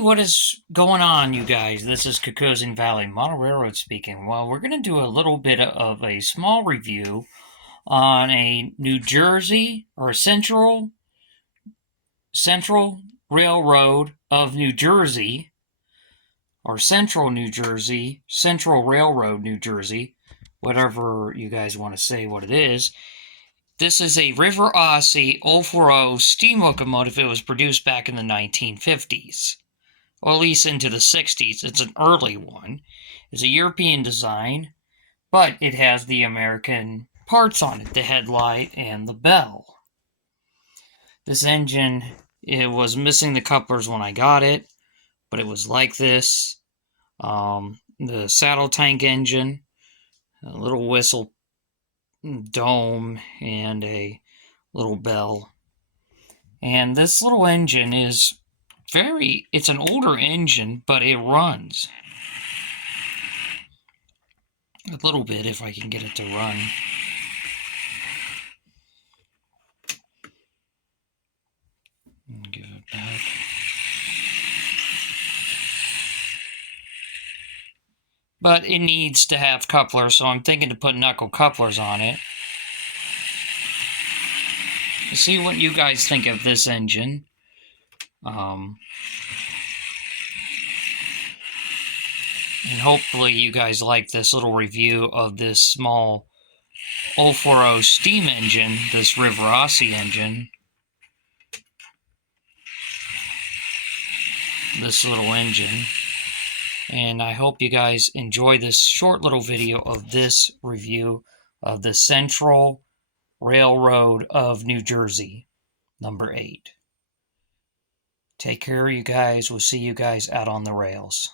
what is going on, you guys? This is Cocosing Valley Model Railroad speaking. Well, we're going to do a little bit of a small review on a New Jersey or Central Railroad of New Jersey, or Central New Jersey, Central Railroad New Jersey, whatever you guys want to say what it is. This is a rivarossi 040 steam locomotive. It was produced back in the 1950s. Or at least into the 60s. It's an early one. It's a European design, but it has the American parts on it, the headlight and the bell. This engine, it was missing the couplers when I got it, but it was like this. The saddle tank engine, a little whistle dome, and a little bell. And this little engine is it's an older engine, but it runs. A little bit, if I can get it to run. Give it back. But it needs to have couplers, so I'm thinking to put knuckle couplers on it. See what you guys think of this engine. And hopefully you guys like this little review of this small 040 steam engine, this rivarossi engine. This little engine. And I hope you guys enjoy this short little video of this review of the Central Railroad of New Jersey, number 8. Take care, you guys. We'll see you guys out on the rails.